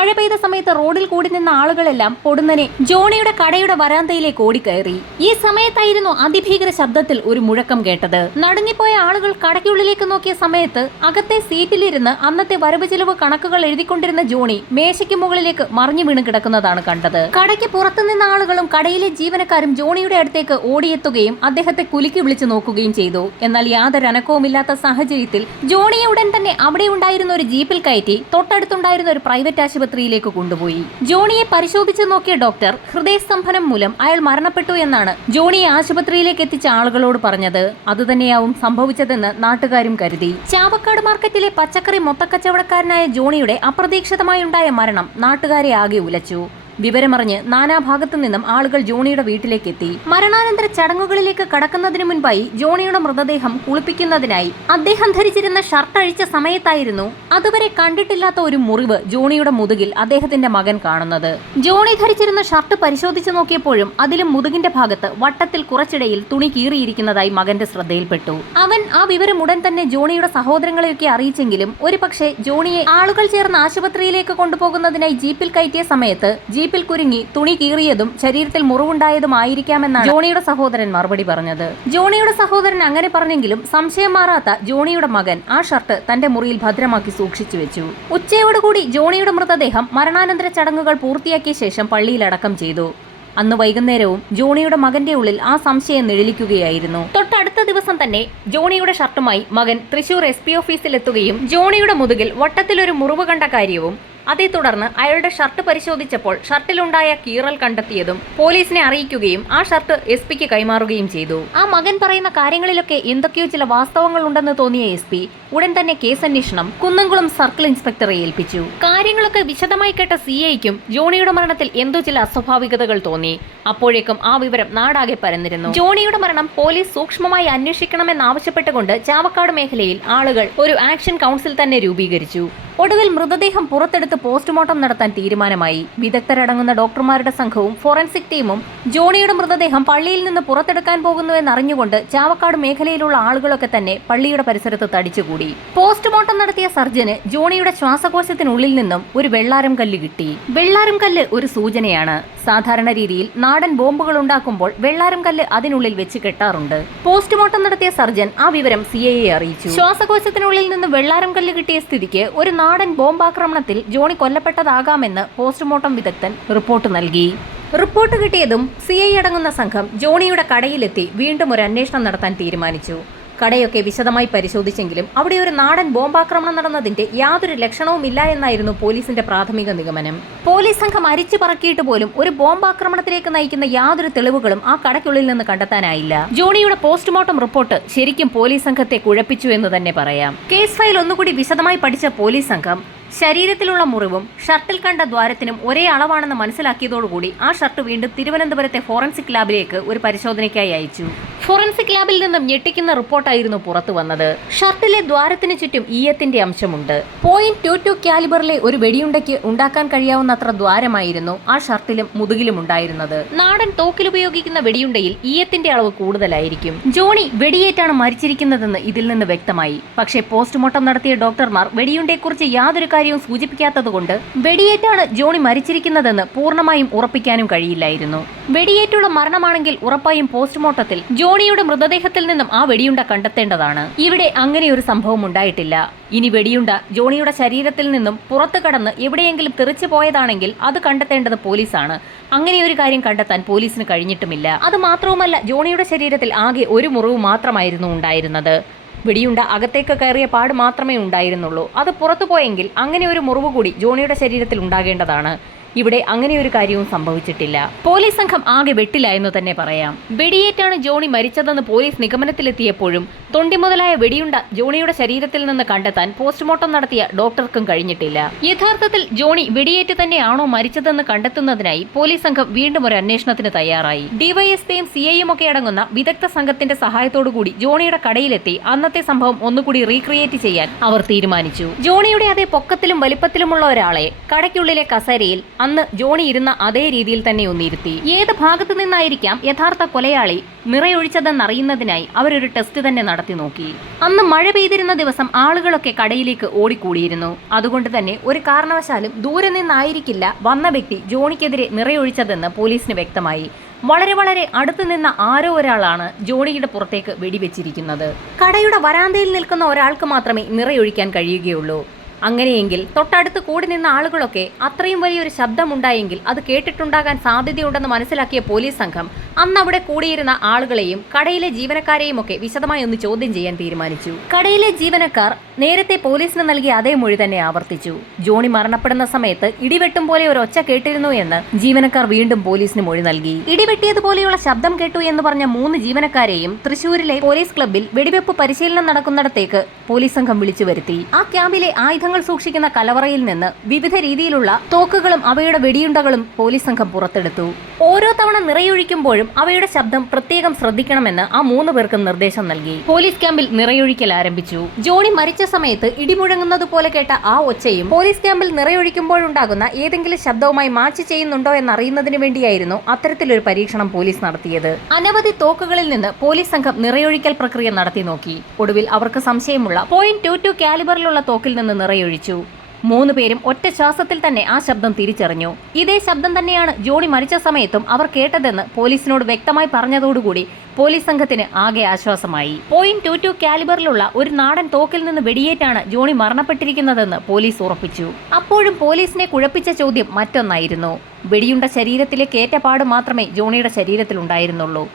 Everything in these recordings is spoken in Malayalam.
മഴ പെയ്ത സമയത്ത് റോഡിൽ കൂടി നിന്ന ആളുകളെല്ലാം പൊടുന്നനെ ജോണിയുടെ കടയുടെ വരാന്തയിലേക്ക് ഓടിക്കയറി. ഈ സമയത്തായിരുന്നു അതിഭീകര ശബ്ദത്തിൽ ഒരു മുഴക്കം കേട്ടത്. നടുങ്ങിപ്പോയ ആളുകൾ കടയ്ക്കുള്ളിലേക്ക് നോക്കിയ സമയത്ത് അകത്തെ സീറ്റിലിരുന്ന് അന്നത്തെ വരവ് ചെലവ് കണക്കുകൾ എഴുതിക്കൊണ്ടിരുന്ന ജോണി മേശയ്ക്ക് മുകളിലേക്ക് മറിഞ്ഞു വീണ് കിടക്കുന്നതാണ് കണ്ടത്. കടയ്ക്ക് പുറത്തുനിന്ന ആളുകളും കടയിലെ ജീവനക്കാരും ജോണിയുടെ അടുത്തേക്ക് ഓടിയെത്തുകയും അദ്ദേഹത്തെ കുലുക്കി വിളിച്ചു നോക്കുകയും ചെയ്തു. എന്നാൽ യാതൊരു അനക്കവുമില്ലാത്ത സാഹചര്യത്തിൽ ജോണിയെ ഉടൻ തന്നെ അവിടെ ഉണ്ടായിരുന്ന ഒരു ജീപ്പിൽ കയറ്റി തൊട്ടടുത്തുണ്ടായിരുന്ന ഒരു പ്രൈവറ്റ് ആശുപത്രിയിലേക്ക് കൊണ്ടുപോയി. ജോണിയെ പരിശോധിച്ചു നോക്കിയ ഡോക്ടർ ഹൃദയസ്തംഭനം മൂലം അയാൾ മരണപ്പെട്ടു എന്നാണ് ജോണിയെ ആശുപത്രിയിലേക്ക് എത്തിച്ച ആളുകളോട് പറഞ്ഞത്. അതുതന്നെയാവും സംഭവിച്ചതെന്ന് നാട്ടുകാരും കരുതി. ചാവക്കാട് മാർക്കറ്റിലെ പച്ചക്കറി മൊത്തക്കച്ചവടക്കാരനായ ജോണിയുടെ അപ്രതീക്ഷിതമായുണ്ടായ മരണം നാട്ടുകാരെ ആകെ ഉലച്ചു. വിവരമറിഞ്ഞ് നാനാഭാഗത്തു നിന്നും ആളുകൾ ജോണിയുടെ വീട്ടിലേക്ക് എത്തി. മരണാനന്തര ചടങ്ങുകളിലേക്ക് കടക്കുന്നതിന് മുൻപായി ജോണിയുടെ മൃതദേഹം കുളിപ്പിക്കുന്നതിനായി അദ്ദേഹം ധരിച്ചിരുന്ന ഷർട്ട് അഴിച്ച സമയത്തായിരുന്നു അതുവരെ കണ്ടിട്ടില്ലാത്ത ഒരു മുറിവ് ജോണിയുടെ മുതുകിൽ അദ്ദേഹത്തിന്റെ മകൻ കാണുന്നത്. ജോണി ധരിച്ചിരുന്ന ഷർട്ട് പരിശോധിച്ചു നോക്കിയപ്പോഴും അതിലും മുതുകിന്റെ ഭാഗത്ത് വട്ടത്തിൽ കുറച്ചിടയിൽ തുണി കീറിയിരിക്കുന്നതായി മകന്റെ ശ്രദ്ധയിൽപ്പെട്ടു. അവൻ ആ വിവരം ഉടൻ തന്നെ ജോണിയുടെ സഹോദരങ്ങളെയൊക്കെ അറിയിച്ചെങ്കിലും ഒരുപക്ഷെ ജോണിയെ ആളുകൾ ചേർന്ന് ആശുപത്രിയിലേക്ക് കൊണ്ടുപോകുന്നതിനായി ജീപ്പിൽ കയറ്റിയ സമയത്ത് ജീപ്പിൽ കുരുങ്ങി തുണി കീറിയതും ശരീരത്തിൽ മുറിവുണ്ടായതുമായിരിക്കാമെന്നാണ് ജോണിയുടെ സഹോദരൻ മറുപടി പറഞ്ഞത്. ജോണിയുടെ സഹോദരൻ അങ്ങനെ പറഞ്ഞെങ്കിലും സംശയം മാറാത്ത ജോണിയുടെ മകൻ ആ ഷർട്ട് തന്റെ മുറിയിൽ ഭദ്രമാക്കി സൂക്ഷിച്ചു വെച്ചു. ഉച്ചയോടുകൂടി ജോണിയുടെ മൃതദേഹം മരണാനന്തര ചടങ്ങുകൾ പൂർത്തിയാക്കിയ ശേഷം പള്ളിയിൽ അടക്കം ചെയ്തു. അന്ന് വൈകുന്നേരവും ജോണിയുടെ മകന്റെ ഉള്ളിൽ ആ സംശയം നിഴലിക്കുകയായിരുന്നു. തൊട്ടടുത്ത ദിവസം തന്നെ ജോണിയുടെ ഷർട്ടുമായി മകൻ തൃശൂർ SP ഓഫീസിലെത്തുകയും ജോണിയുടെ മുതുകിൽ വട്ടത്തിലൊരു മുറിവ് കണ്ട കാര്യവും അതേ തുടർന്ന് അയാളുടെ ഷർട്ട് പരിശോധിച്ചപ്പോൾ ഷർട്ടിലുണ്ടായ കീറൽ കണ്ടെത്തിയതും പോലീസിനെ അറിയിക്കുകയും ആ ഷർട്ട് SP കൈമാറുകയും ചെയ്തു. ആ മകൻ പറയുന്ന കാര്യങ്ങളിലൊക്കെ എന്തൊക്കെയോ ചില വാസ്തവങ്ങൾ ഉണ്ടെന്ന് തോന്നിയ SP ഉടൻ തന്നെ കേസന്വേഷണം കുന്നംകുളം സർക്കിൾ ഇൻസ്പെക്ടറെ ഏൽപ്പിച്ചു. കാര്യങ്ങളൊക്കെ വിശദമായി കേട്ട CIക്കും ജോണിയുടെ മരണത്തിൽ എന്തോ ചില അസ്വാഭാവികതകൾ തോന്നി. അപ്പോഴേക്കും ആ വിവരം നാടാകെ പരന്നിരുന്നു. ജോണിയുടെ മരണം പോലീസ് സൂക്ഷ്മമായി അന്വേഷിക്കണമെന്നാവശ്യപ്പെട്ടുകൊണ്ട് ചാവക്കാട് മേഖലയിൽ ആളുകൾ ഒരു ആക്ഷൻ കൗൺസിൽ തന്നെ രൂപീകരിച്ചു. ഒടുവിൽ മൃതദേഹം പുറത്തെടുത്ത് പോസ്റ്റ്മോർട്ടം നടത്താൻ തീരുമാനമായി. വിദഗ്ധരടങ്ങുന്ന ഡോക്ടർമാരുടെ സംഘവും ഫോറൻസിക് ടീമും ജോണിയുടെ മൃതദേഹം പള്ളിയിൽ നിന്ന് പുറത്തെടുക്കാൻ പോകുന്നുവെന്നറിഞ്ഞുകൊണ്ട് ചാവക്കാട് മേഖലയിലുള്ള ആളുകളൊക്കെ തന്നെ പള്ളിയുടെ പരിസരത്ത് തടിച്ചുകൂടി. പോസ്റ്റ്മോർട്ടം നടത്തിയ സർജന് ജോണിയുടെ ശ്വാസകോശത്തിനുള്ളിൽ നിന്നും ഒരു വെള്ളാരം കല്ല് കിട്ടി. വെള്ളാരം കല്ല് ഒരു സൂചനയാണ്. സാധാരണ രീതിയിൽ നാടൻ ബോംബുകൾ ഉണ്ടാക്കുമ്പോൾ വെള്ളാരം കല്ല് അതിനുള്ളിൽ വെച്ച് കെട്ടാറുണ്ട്. പോസ്റ്റ്മോർട്ടം നടത്തിയ സർജൻ ആ വിവരം CIയെ അറിയിച്ചു. ശ്വാസകോശത്തിനുള്ളിൽ നിന്ന് വെള്ളാരം കല്ല് കിട്ടിയ സ്ഥിതിക്ക് ഒരു നാടൻ ബോംബാക്രമണത്തിൽ ജോണി കൊല്ലപ്പെട്ടതാകാമെന്ന് പോസ്റ്റ്മോർട്ടം വിദഗ്ധൻ റിപ്പോർട്ട് നൽകി. റിപ്പോർട്ട് കിട്ടിയതും CI അടങ്ങുന്ന സംഘം ജോണിയുടെ കടയിലെത്തി വീണ്ടും ഒരു അന്വേഷണം നടത്താൻ തീരുമാനിച്ചു. കടയൊക്കെ വിശദമായി പരിശോധിച്ചെങ്കിലും അവിടെ ഒരു നാടൻ ബോംബാക്രമണം നടന്നതിന്റെ യാതൊരു ലക്ഷണവുമില്ല എന്നായിരുന്നു പോലീസിന്റെ പ്രാഥമിക നിഗമനം. പോലീസ് സംഘം അരിച്ചു പറക്കിയിട്ട് പോലും ഒരു ബോംബാക്രമണത്തിലേക്ക് നയിക്കുന്ന യാതൊരു തെളിവുകളും ആ കടയ്ക്കുള്ളിൽ നിന്ന് കണ്ടെത്താനായില്ല. ജോണിയുടെ പോസ്റ്റ്മോർട്ടം റിപ്പോർട്ട് ശരിക്കും പോലീസ് സംഘത്തെ കുഴപ്പിച്ചു എന്ന് തന്നെ പറയാം. കേസ് ഫയൽ ഒന്നുകൂടി വിശദമായി പഠിച്ച പോലീസ് സംഘം ശരീരത്തിലുള്ള മുറിവും ഷർട്ടിൽ കണ്ട ദ്വാരത്തിനും ഒരേ അളവാണെന്ന് മനസ്സിലാക്കിയതോടുകൂടി ആ ഷർട്ട് വീണ്ടും തിരുവനന്തപുരത്തെ ഫോറൻസിക് ലാബിലേക്ക് ഒരു പരിശോധനയ്ക്കായി അയച്ചു. ഫോറൻസിക് ലാബിൽ നിന്നും ഞെട്ടിക്കുന്ന റിപ്പോർട്ടായിരുന്നു പുറത്തു വന്നത്. ഷർട്ടിലെ ദ്വാരത്തിന് ചുറ്റും ഈയത്തിന്റെ അംശമുണ്ട്. .22 കാലിബറിലെ ഒരു വെടിയുണ്ടയ്ക്ക് ഉണ്ടാക്കാൻ കഴിയാവുന്നത്ര ദ്വാരമായിരുന്നു ആ ഷർട്ടിലും മുതുകിലും ഉണ്ടായിരുന്നത്. നാടൻ തോക്കിലുപയോഗിക്കുന്ന വെടിയുണ്ടയിൽ ഈയത്തിന്റെ അളവ് കൂടുതലായിരിക്കും. ജോണി വെടിയേറ്റാണ് മരിച്ചിരിക്കുന്നതെന്ന് ഇതിൽ നിന്ന് വ്യക്തമായി. പക്ഷേ പോസ്റ്റ്മോർട്ടം നടത്തിയ ഡോക്ടർമാർ വെടിയുണ്ടയെക്കുറിച്ച് യാതൊരു കാര്യവും സൂചിപ്പിക്കാത്തതുകൊണ്ട് വെടിയേറ്റാണ് ജോണി മരിച്ചിരിക്കുന്നതെന്ന് പൂർണ്ണമായും ഉറപ്പിക്കാനും കഴിയില്ലായിരുന്നു. വെടിയേറ്റുള്ള മരണമാണെങ്കിൽ ഉറപ്പായും പോസ്റ്റ്മോർട്ടത്തിൽ ജോണിയുടെ മൃതദേഹത്തിൽ നിന്നും ആ വെടിയുണ്ട കണ്ടെത്തേണ്ടതാണ്. ഇവിടെ അങ്ങനെയൊരു സംഭവം ഉണ്ടായിട്ടില്ല. ഇനി വെടിയുണ്ട ജോണിയുടെ ശരീരത്തിൽ നിന്നും പുറത്തു കടന്ന് എവിടെയെങ്കിലും തെറിച്ചു പോയതാണെങ്കിൽ അത് കണ്ടെത്തേണ്ടത് പോലീസാണ്. അങ്ങനെയൊരു കാര്യം കണ്ടെത്താൻ പോലീസിന് കഴിഞ്ഞിട്ടുമില്ല. അത് മാത്രവുമല്ല, ജോണിയുടെ ശരീരത്തിൽ ആകെ ഒരു മുറിവ് മാത്രമായിരുന്നു ഉണ്ടായിരുന്നത്. വെടിയുണ്ട അകത്തേക്ക് കയറിയ പാട് മാത്രമേ ഉണ്ടായിരുന്നുള്ളൂ. അത് പുറത്തു പോയെങ്കിൽ അങ്ങനെ ഒരു മുറിവ് കൂടി ജോണിയുടെ ശരീരത്തിൽ ഉണ്ടാകേണ്ടതാണ്. ഇവിടെ അങ്ങനെയൊരു കാര്യവും സംഭവിച്ചിട്ടില്ല. പോലീസ് സംഘം ആകെ വെട്ടിലായെന്ന് തന്നെ പറയാം. വെടിയേറ്റാണ് ജോണി മരിച്ചതെന്ന് പോലീസ് നിഗമനത്തിലെത്തിയപ്പോഴും തൊണ്ടി മുതലായ വെടിയുണ്ട ജോണിയുടെ ശരീരത്തിൽ നിന്ന് കണ്ടെത്താൻ പോസ്റ്റ്മോർട്ടം നടത്തിയ ഡോക്ടർക്കും കഴിഞ്ഞിട്ടില്ല. യഥാർത്ഥത്തിൽ ജോണി വെടിയേറ്റ് തന്നെയാണോ മരിച്ചതെന്ന് കണ്ടെത്തുന്നതിനായി പോലീസ് സംഘം വീണ്ടും ഒരു അന്വേഷണത്തിന് തയ്യാറായി. ഡിവൈഎസ്പിയും CIയും ഒക്കെ അടങ്ങുന്ന വിദഗ്ധ സംഘത്തിന്റെ സഹായത്തോടുകൂടി ജോണിയുടെ കടയിലെത്തി അന്നത്തെ സംഭവം ഒന്നുകൂടി റീക്രിയേറ്റ് ചെയ്യാൻ അവർ തീരുമാനിച്ചു. ജോണിയുടെ അതേ പൊക്കത്തിലും വലിപ്പത്തിലുമുള്ള ഒരാളെ കടയ്ക്കുള്ളിലെ കസേരയിൽ അന്ന് ജോണി ഇരുന്ന അതേ രീതിയിൽ തന്നെ ഒന്നിരുത്തി. ഏത് ഭാഗത്തു നിന്നായിരിക്കാം യഥാർത്ഥ കൊലയാളി നിറയൊഴിച്ചതെന്നറിയുന്നതിനായി അവരൊരു ടെസ്റ്റ് തന്നെ നടത്തി നോക്കി. അന്ന് മഴ പെയ്തിരുന്ന ദിവസം ആളുകളൊക്കെ കടയിലേക്ക് ഓടിക്കൂടിയിരുന്നു. അതുകൊണ്ട് തന്നെ ഒരു കാരണവശാലും ദൂരെ നിന്നായിരിക്കില്ല വന്ന വ്യക്തി ജോണിക്കെതിരെ നിറയൊഴിച്ചതെന്ന് പോലീസിന് വ്യക്തമായി. വളരെ അടുത്തു നിന്ന ആരോ ഒരാളാണ് ജോണിയുടെ പുറത്തേക്ക് വെടിവെച്ചിരിക്കുന്നത്. കടയുടെ വരാന്തയിൽ നിൽക്കുന്ന ഒരാൾക്ക് മാത്രമേ നിറയൊഴിക്കാൻ കഴിയുകയുള്ളൂ. അങ്ങനെയെങ്കിൽ തൊട്ടടുത്ത് കൂടി നിന്ന ആളുകളൊക്കെ അത്രയും വലിയൊരു ശബ്ദമുണ്ടായെങ്കിൽ അത് കേട്ടിട്ടുണ്ടാകാൻ സാധ്യതയുണ്ടെന്ന് മനസ്സിലാക്കിയ പോലീസ് സംഘം അന്ന് അവിടെ കൂടിയിരുന്ന ആളുകളെയും കടയിലെ ജീവനക്കാരെയും ഒക്കെ വിശദമായി ഒന്ന് ചോദ്യം ചെയ്യാൻ തീരുമാനിച്ചു. കടയിലെ ജീവനക്കാർ നേരത്തെ പോലീസിന് നൽകിയ അതേ മൊഴി തന്നെ ആവർത്തിച്ചു. ജോണി മരണപ്പെടുന്ന സമയത്ത് ഇടിവെട്ടും പോലെ ഒരു ഒച്ച കേട്ടിരുന്നു എന്ന് ജീവനക്കാർ വീണ്ടും പോലീസിന് മൊഴി നൽകി. ഇടിവെട്ടിയതുപോലെയുള്ള ശബ്ദം കേട്ടു എന്ന് പറഞ്ഞ 3 ജീവനക്കാരെയും തൃശൂരിലെ പോലീസ് ക്ലബ്ബിൽ വെടിവെപ്പ് പരിശീലനം നടക്കുന്നിടത്തേക്ക് പോലീസ് സംഘം വിളിച്ചു വരുത്തി. ആ ക്യാമ്പിലെ ആയുധങ്ങൾ സൂക്ഷിക്കുന്ന കലവറയിൽ നിന്ന് വിവിധ രീതിയിലുള്ള തോക്കുകളും അവയുടെ വെടിയുണ്ടകളും പോലീസ് സംഘം പുറത്തെടുത്തു. ഓരോ തവണ നിറയൊഴിക്കുമ്പോഴും അവയുടെ ശബ്ദം പ്രത്യേകം ശ്രദ്ധിക്കണമെന്ന് ആ 3 പേർക്കും നിർദ്ദേശം നൽകി. പോലീസ് ക്യാമ്പിൽ നിറയൊഴിക്കൽ ആരംഭിച്ചു. ജോണി മരിച്ച സമയത്ത് ഇടിമുഴങ്ങുന്നത് പോലെ കേട്ട ആ ഒച്ചയും പോലീസ് ക്യാമ്പിൽ നിറയൊഴിക്കുമ്പോഴുണ്ടാകുന്ന ഏതെങ്കിലും ശബ്ദവുമായി മാച്ച് ചെയ്യുന്നുണ്ടോ എന്നറിയുന്നതിന് വേണ്ടിയായിരുന്നു അത്തരത്തിലൊരു പരീക്ഷണം പോലീസ് നടത്തിയത്. അനവധി തോക്കുകളിൽ നിന്ന് പോലീസ് സംഘം നിറയൊഴിക്കൽ പ്രക്രിയ നടത്തി നോക്കി. ഒടുവിൽ അവർക്ക് സംശയമുള്ള .22 കാലിബറിലുള്ള തോക്കിൽ നിന്ന് നിറയൊഴിച്ചു. 3 പേരും ഒറ്റ ശ്വാസത്തിൽ തന്നെ ആ ശബ്ദം തിരിച്ചറിഞ്ഞു. ഇതേ ശബ്ദം തന്നെയാണ് ജോണി മരിച്ച സമയത്തും അവർ കേട്ടതെന്ന് പോലീസിനോട് വ്യക്തമായി പറഞ്ഞതോടുകൂടി പോലീസ് സംഘത്തിന് ആകെ ആശ്വാസമായി. .22 കാലിബറിലുള്ള ഒരു നാടൻ തോക്കിൽ നിന്ന് വെടിയേറ്റാണ് ജോണി മരണപ്പെട്ടിരിക്കുന്നതെന്ന് പോലീസ് ഉറപ്പിച്ചു. അപ്പോഴും പോലീസിനെ കുഴപ്പിച്ച ചോദ്യം മറ്റൊന്നായിരുന്നു. വെടിയുണ്ട ശരീരത്തിലേക്ക് ഏറ്റപാട് മാത്രമേ ജോണിയുടെ ശരീരത്തിലുണ്ടായിരുന്നുള്ളൂ.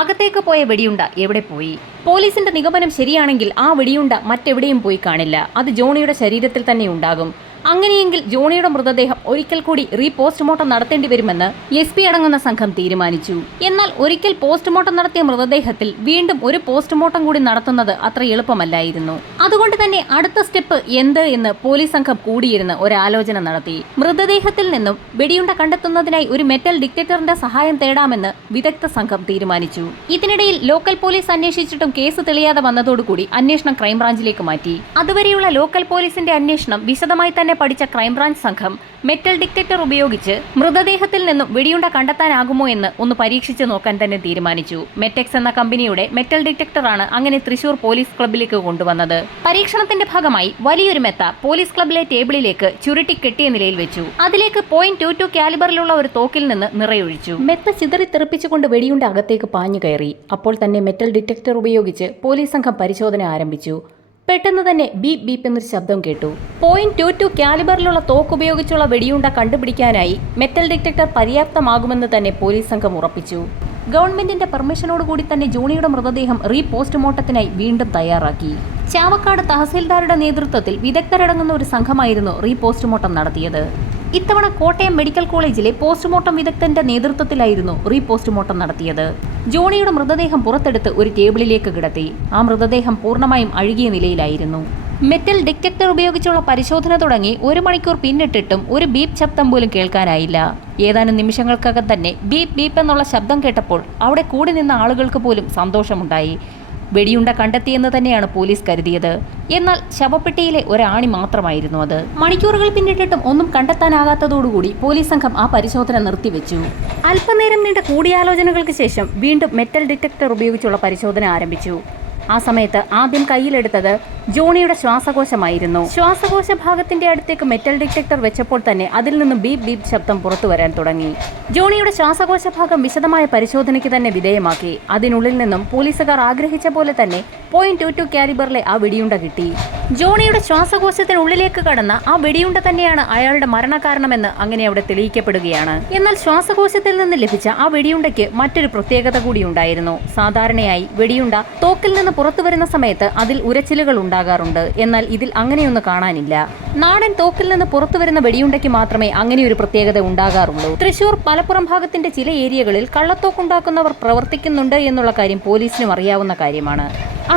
അകത്തേക്ക് പോയ വെടിയുണ്ട എവിടെ പോയി? പോലീസിന്റെ നിഗമനം ശരിയാണെങ്കിൽ ആ വെടിയുണ്ട മറ്റെവിടെയും പോയി കാണില്ല. അത് ജോണിയുടെ ശരീരത്തിൽ തന്നെ ഉണ്ടാകും. അങ്ങനെയെങ്കിൽ ജോണിയുടെ മൃതദേഹം ഒരിക്കൽ കൂടി റീപോസ്റ്റ്മോർട്ടം നടത്തേണ്ടി വരുമെന്ന് SP അടങ്ങുന്ന സംഘം തീരുമാനിച്ചു. എന്നാൽ ഒരിക്കൽ പോസ്റ്റ്മോർട്ടം നടത്തിയ മൃതദേഹത്തിൽ വീണ്ടും ഒരു പോസ്റ്റ്മോർട്ടം കൂടി നടത്തുന്നത് അത്ര എളുപ്പമല്ലായിരുന്നു. അതുകൊണ്ട് തന്നെ അടുത്ത സ്റ്റെപ്പ് എന്ത് എന്ന് പോലീസ് സംഘം കൂടിയിരുന്ന് ഒരാലോചന നടത്തി. മൃതദേഹത്തിൽ നിന്നും വെടിയുണ്ട കണ്ടെത്തുന്നതിനായി ഒരു മെറ്റൽ ഡിറ്റക്ടറിന്റെ സഹായം തേടാമെന്ന് വിദഗ്ധ സംഘം തീരുമാനിച്ചു. ഇതിനിടയിൽ ലോക്കൽ പോലീസ് അന്വേഷിച്ചിട്ടും കേസ് തെളിയാതെ വന്നതോടുകൂടി അന്വേഷണം ക്രൈംബ്രാഞ്ചിലേക്ക് മാറ്റി. അതുവരെയുള്ള ലോക്കൽ പോലീസിന്റെ അന്വേഷണം വിശദമായി തന്നെ പഠിച്ച ക്രൈംബ്രാഞ്ച് സംഘം മെറ്റൽ ഡിറ്റക്ടർ ഉപയോഗിച്ച് മൃതദേഹത്തിൽ നിന്നും വെടിയുണ്ട കണ്ടെത്താനാകുമോ എന്ന് ഒന്ന് പരീക്ഷിച്ച് നോക്കാൻ തന്നെ തീരുമാനിച്ചു. മെറ്റെക്സ് എന്ന കമ്പനിയുടെ മെറ്റൽ ഡിറ്റക്ടറാണ് അങ്ങനെ തൃശൂർ പോലീസ് ക്ലബ്ബിലേക്ക് കൊണ്ടുവന്നത്. പരീക്ഷണത്തിന്റെ ഭാഗമായി വലിയൊരു മെത്ത പോലീസ് ക്ലബ്ബിലെ ടേബിളിലേക്ക് ചുരുട്ടി കെട്ടിയ നിലയിൽ വെച്ചു. അതിലേക്ക് .22 കാലിബറിലുള്ള ഒരു തോക്കിൽ നിന്ന് നിറയൊഴിച്ചു. മെത്ത ചിതറിത്തെറിപ്പിച്ചുകൊണ്ട് വെടിയുണ്ട അകത്തേക്ക് പാഞ്ഞു കയറി. അപ്പോൾ തന്നെ മെറ്റൽ ഡിറ്റക്ടർ ഉപയോഗിച്ച് പോലീസ് സംഘം പരിശോധന ആരംഭിച്ചു. പെട്ടെന്ന് തന്നെ ബീപ് ബീപ്പ് എന്നൊരു ശബ്ദം കേട്ടു. .22 കാലിബറിലുള്ള തോക്ക് ഉപയോഗിച്ചുള്ള വെടിയുണ്ട കണ്ടുപിടിക്കാനായി മെറ്റൽ ഡിറ്റക്ടർ പര്യാപ്തമാകുമെന്ന് തന്നെ പോലീസ് സംഘം ഉറപ്പിച്ചു. ഗവൺമെന്റിന്റെ പെർമിഷനോടുകൂടി തന്നെ ജോണിയുടെ മൃതദേഹം റീപോസ്റ്റ്മോർട്ടത്തിനായി വീണ്ടും തയ്യാറാക്കി. ചാവക്കാട് തഹസീൽദാരുടെ നേതൃത്വത്തിൽ വിദഗ്ധരടങ്ങുന്ന ഒരു സംഘമായിരുന്നു റീപോസ്റ്റ്മോർട്ടം നടത്തിയത്. ഇത്തവണ കോട്ടയം മെഡിക്കൽ കോളേജിലെ പോസ്റ്റ്മോർട്ടം വിദഗ്ധന്റെ നേതൃത്വത്തിലായിരുന്നു റീപോസ്റ്റ്മോർട്ടം നടത്തിയത്. ജോണിയുടെ മൃതദേഹം പുറത്തെടുത്ത് ഒരു ടേബിളിലേക്ക് കിടത്തി. ആ മൃതദേഹം പൂർണ്ണമായും അഴുകിയ നിലയിലായിരുന്നു. മെറ്റൽ ഡിറ്റക്ടർ ഉപയോഗിച്ചുള്ള പരിശോധന തുടങ്ങി 1 മണിക്കൂർ പിന്നിട്ടിട്ടും ഒരു ബീപ്പ് ശബ്ദം പോലും കേൾക്കാനായില്ല. ഏതാനും നിമിഷങ്ങൾക്കകം തന്നെ ബീപ്പ് ബീപ്പ് എന്നുള്ള ശബ്ദം കേട്ടപ്പോൾ അവിടെ കൂടി നിന്ന ആളുകൾക്ക് പോലും സന്തോഷമുണ്ടായി. വെടിയുണ്ട കണ്ടെത്തിയെന്ന് തന്നെയാണ് പോലീസ് കരുതിയത്. എന്നാൽ ശവപ്പെട്ടിയിലെ ഒരാണി മാത്രമായിരുന്നു അത്. മണിക്കൂറുകൾ പിന്നിട്ടിട്ടും ഒന്നും കണ്ടെത്താനാകാത്തതോടുകൂടി പോലീസ് സംഘം ആ പരിശോധന നിർത്തിവെച്ചു. അല്പനേരം നീണ്ട കൂടിയാലോചനകൾക്ക് ശേഷം വീണ്ടും മെറ്റൽ ഡിറ്റക്ടർ ഉപയോഗിച്ചുള്ള പരിശോധന ആരംഭിച്ചു. ആ സമയത്ത് ആദ്യം കയ്യിലെടുത്തത് ജോണിയുടെ ശ്വാസകോശമായിരുന്നു. ശ്വാസകോശ ഭാഗത്തിന്റെ അടുത്തേക്ക് മെറ്റൽ ഡിറ്റക്ടർ വെച്ചപ്പോൾ തന്നെ അതിൽ നിന്ന് ബീപ് ബീപ് ശബ്ദം പുറത്തു വരാൻ തുടങ്ങി. ജോണിയുടെ ശ്വാസകോശ ഭാഗം വിശദമായ പരിശോധനയ്ക്ക് തന്നെ വിധേയമാക്കി. അതിനുള്ളിൽ നിന്നും പോലീസുകാർ ആഗ്രഹിച്ച പോലെ തന്നെ .22 കാലിബറിലെ ആ വെടിയുണ്ട കിട്ടി. ജോണിയുടെ ശ്വാസകോശത്തിനുള്ളിലേക്ക് കടന്ന ആ വെടിയുണ്ട തന്നെയാണ് അയാളുടെ മരണകാരണമെന്ന് അങ്ങനെ അവിടെ തെളിയിക്കപ്പെടുകയാണ്. എന്നാൽ ശ്വാസകോശത്തിൽ നിന്ന് ലഭിച്ച ആ വെടിയുണ്ടയ്ക്ക് മറ്റൊരു പ്രത്യേകത കൂടി ഉണ്ടായിരുന്നു. സാധാരണയായി വെടിയുണ്ട തോക്കിൽ നിന്ന് പുറത്തു വരുന്ന സമയത്ത് അതിൽ ഉരച്ചിലുകൾ ഉണ്ടാകാറുണ്ട്. എന്നാൽ ഇതിൽ അങ്ങനെയൊന്നും കാണാനില്ല. നാടൻ തോക്കിൽ നിന്ന് പുറത്തു വരുന്ന വെടിയുണ്ടയ്ക്ക് മാത്രമേ അങ്ങനെ ഒരു പ്രത്യേകത ഉണ്ടാകാറുള്ളൂ. തൃശൂർ മലപ്പുറം ഭാഗത്തിന്റെ ചില ഏരിയകളിൽ കള്ളത്തോക്കുണ്ടാക്കുന്നവർ പ്രവർത്തിക്കുന്നുണ്ട് എന്നുള്ള കാര്യം പോലീസിനും അറിയാവുന്ന കാര്യമാണ്.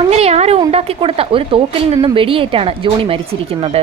അങ്ങനെ ആരോ ഉണ്ടാക്കിക്കൊടുത്ത ഒരു തോക്കിൽ നിന്നും വെടിയേറ്റാണ് ജോണി മരിച്ചിരിക്കുന്നത്.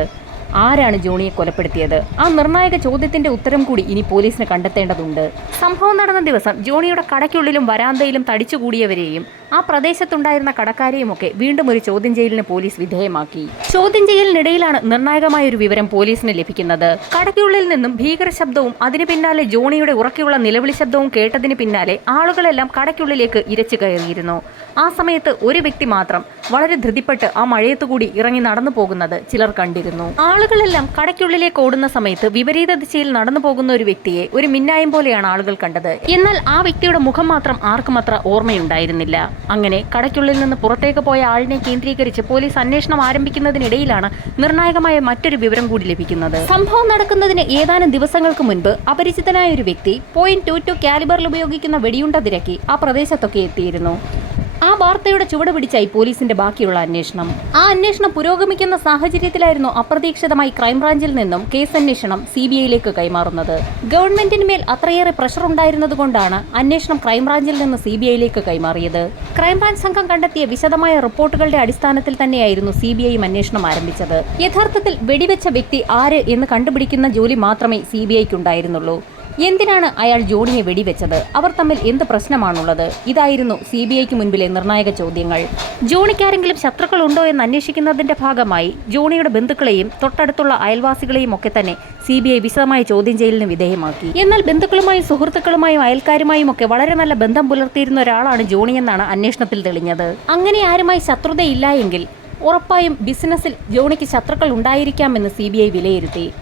ആരാണ് ജോണിയെ കൊലപ്പെടുത്തിയത്? ആ നിർണായക ചോദ്യത്തിന്റെ ഉത്തരം കൂടി ഇനി പോലീസിന് കണ്ടെത്തേണ്ടതുണ്ട്. സംഭവം നടന്ന ദിവസം ജോണിയുടെ കടയ്ക്കുള്ളിലും വരാന്തയിലും തടിച്ചുകൂടിയവരെയും ആ പ്രദേശത്തുണ്ടായിരുന്ന കടക്കാരെയും ഒക്കെ വീണ്ടും ഒരു ചോദ്യം ചെയ്യലിന് പോലീസ് വിധേയമാക്കി. ചോദ്യം ചെയ്യലിനിടയിലാണ് നിർണായകമായ ഒരു വിവരം പോലീസിന് ലഭിക്കുന്നത്. കടയ്ക്കുള്ളിൽ നിന്നും ഭീകര ശബ്ദവും അതിന് പിന്നാലെ ജോണിയുടെ ഉറക്കെയുള്ള നിലവിളി ശബ്ദവും കേട്ടതിന് പിന്നാലെ ആളുകളെല്ലാം കടയ്ക്കുള്ളിലേക്ക് ഇരച്ചു കയറിയിരുന്നു. ആ സമയത്ത് ഒരു വ്യക്തി മാത്രം വളരെ ധൃതിപ്പെട്ട് ആ മഴയത്തുകൂടി ഇറങ്ങി നടന്നു പോകുന്നത് ചിലർ കണ്ടിരുന്നു. ആളുകളെല്ലാം കടയ്ക്കുള്ളിലേക്ക് ഓടുന്ന സമയത്ത് വിപരീത ദിശയിൽ നടന്നു പോകുന്ന ഒരു വ്യക്തിയെ ഒരു മിന്നായം പോലെയാണ് ആളുകൾ കണ്ടത്. എന്നാൽ ആ വ്യക്തിയുടെ മുഖം മാത്രം ആർക്കും അത്ര ഓർമ്മയുണ്ടായിരുന്നില്ല. അങ്ങനെ കടയ്ക്കുള്ളിൽ നിന്ന് പുറത്തേക്ക് പോയ ആളിനെ കേന്ദ്രീകരിച്ച് പോലീസ് അന്വേഷണം ആരംഭിക്കുന്നതിനിടയിലാണ് നിർണായകമായ മറ്റൊരു വിവരം കൂടി ലഭിക്കുന്നത്. സംഭവം നടക്കുന്നതിന് ഏതാനും ദിവസങ്ങൾക്ക് മുൻപ് അപരിചിതനായ ഒരു വ്യക്തി .22 കാലിബറിൽ ഉപയോഗിക്കുന്ന വെടിയുണ്ട തിരക്കി ആ പ്രദേശത്തൊക്കെ എത്തിയിരുന്നു. ആ വാർത്തയുടെ ചുവട് പിടിച്ചായി പോലീസിന്റെ ബാക്കിയുള്ള അന്വേഷണം. ആ അന്വേഷണം പുരോഗമിക്കുന്ന സാഹചര്യത്തിലായിരുന്നു അപ്രതീക്ഷിതമായി ക്രൈംബ്രാഞ്ചിൽ നിന്നും കേസന്വേഷണം CBIയിലേക്ക് കൈമാറുന്നത്. ഗവൺമെന്റിന് മേൽ അത്രയേറെ പ്രഷർ ഉണ്ടായിരുന്നതുകൊണ്ടാണ് അന്വേഷണം ക്രൈംബ്രാഞ്ചിൽ നിന്ന് CBIയിലേക്ക് കൈമാറിയത്. ക്രൈംബ്രാഞ്ച് സംഘം കണ്ടെത്തിയ വിശദമായ റിപ്പോർട്ടുകളുടെ അടിസ്ഥാനത്തിൽ തന്നെയായിരുന്നു CBIയും അന്വേഷണം ആരംഭിച്ചത്. യഥാർത്ഥത്തിൽ വെടിവെച്ച വ്യക്തി ആര് എന്ന് കണ്ടുപിടിക്കുന്ന ജോലി മാത്രമേ CBIക്കുണ്ടായിരുന്നുള്ളൂ. എന്തിനാണ് അയാൾ ജോണിയെ വെടിവെച്ചത്? അവർ തമ്മിൽ എന്ത് പ്രശ്നമാണുള്ളത്? ഇതായിരുന്നു CBIക്ക് മുൻപിലെ നിർണായക ചോദ്യങ്ങൾ. ജോണിക്കാരെങ്കിലും ശത്രുക്കളുണ്ടോ എന്ന് അന്വേഷിക്കുന്നതിന്റെ ഭാഗമായി ജോണിയുടെ ബന്ധുക്കളെയും തൊട്ടടുത്തുള്ള അയൽവാസികളെയും ഒക്കെ തന്നെ CBI വിശദമായ ചോദ്യം ചെയ്യലിന് വിധേയമാക്കി. എന്നാൽ ബന്ധുക്കളുമായും സുഹൃത്തുക്കളുമായും അയൽക്കാരുമായും ഒക്കെ വളരെ നല്ല ബന്ധം പുലർത്തിയിരുന്ന ഒരാളാണ് ജോണിയെന്നാണ് അന്വേഷണത്തിൽ തെളിഞ്ഞത്. അങ്ങനെ ആരുമായി ശത്രുതയില്ല എങ്കിൽ ഉറപ്പായും ബിസിനസ്സിൽ ജോണിക്ക് ശത്രുക്കൾ ഉണ്ടായിരിക്കാമെന്ന് CBI വിലയിരുത്തി.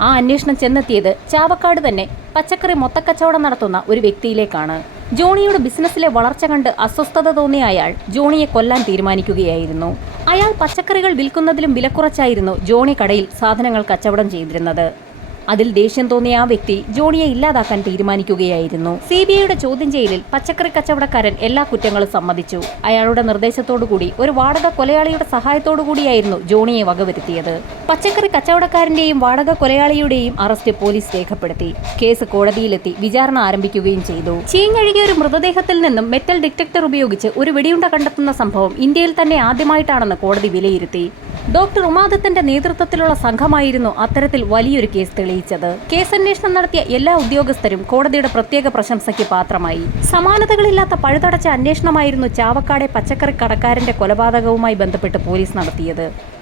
ആ അന്വേഷണം ചെന്നെത്തിയത് ചാവക്കാട് തന്നെ പച്ചക്കറി മൊത്തക്കച്ചവടം നടത്തുന്ന ഒരു വ്യക്തിയിലേക്കാണ്. ജോണിയുടെ ബിസിനസ്സിലെ വളർച്ച കണ്ട് അസ്വസ്ഥത തോന്നിയ അയാൾ ജോണിയെ കൊല്ലാൻ തീരുമാനിക്കുകയായിരുന്നു. അയാൾ പച്ചക്കറികൾ വിൽക്കുന്നതിലും വിലക്കുറച്ചായിരുന്നു ജോണി കടയിൽ സാധനങ്ങൾ കച്ചവടം ചെയ്തിരുന്നത്. അതിൽ ദേഷ്യം തോന്നിയ ആ വ്യക്തി ജോണിയെ ഇല്ലാതാക്കാൻ തീരുമാനിക്കുകയായിരുന്നു. CBIയുടെ ചോദ്യം ചെയ്യലിൽ പച്ചക്കറി കച്ചവടക്കാരൻ എല്ലാ കുറ്റങ്ങളും സമ്മതിച്ചു. അയാളുടെ നിർദ്ദേശത്തോടുകൂടി ഒരു വാടക കൊലയാളിയുടെ സഹായത്തോടുകൂടിയായിരുന്നു ജോണിയെ വകവരുത്തിയത്. പച്ചക്കറി കച്ചവടക്കാരന്റെയും വാടക കൊലയാളിയുടെയും അറസ്റ്റ് പോലീസ് രേഖപ്പെടുത്തി. കേസ് കോടതിയിലെത്തി വിചാരണ ആരംഭിക്കുകയും ചെയ്തു. ചീഞ്ഞഴുകിയ ഒരു മൃതദേഹത്തിൽ നിന്നും മെറ്റൽ ഡിറ്റക്ടർ ഉപയോഗിച്ച് ഒരു വെടിയുണ്ട കണ്ടെത്തുന്ന സംഭവം ഇന്ത്യയിൽ തന്നെ ആദ്യമായിട്ടാണെന്ന് കോടതി വിലയിരുത്തി. ഡോക്ടർ ഉമാദത്തിന്റെ നേതൃത്വത്തിലുള്ള സംഘമായിരുന്നു അത്തരത്തിൽ വലിയൊരു കേസ് തെളിയിച്ചത്. കേസന്വേഷണം നടത്തിയ എല്ലാ ഉദ്യോഗസ്ഥരും കോടതിയുടെ പ്രത്യേക പ്രശംസയ്ക്ക് പാത്രമായി. സമാനതകളില്ലാത്ത പഴുതടച്ച അന്വേഷണമായിരുന്നു ചാവക്കാടെ പച്ചക്കറി കടക്കാരന്റെ കൊലപാതകവുമായി ബന്ധപ്പെട്ട് പോലീസ് നടത്തിയത്.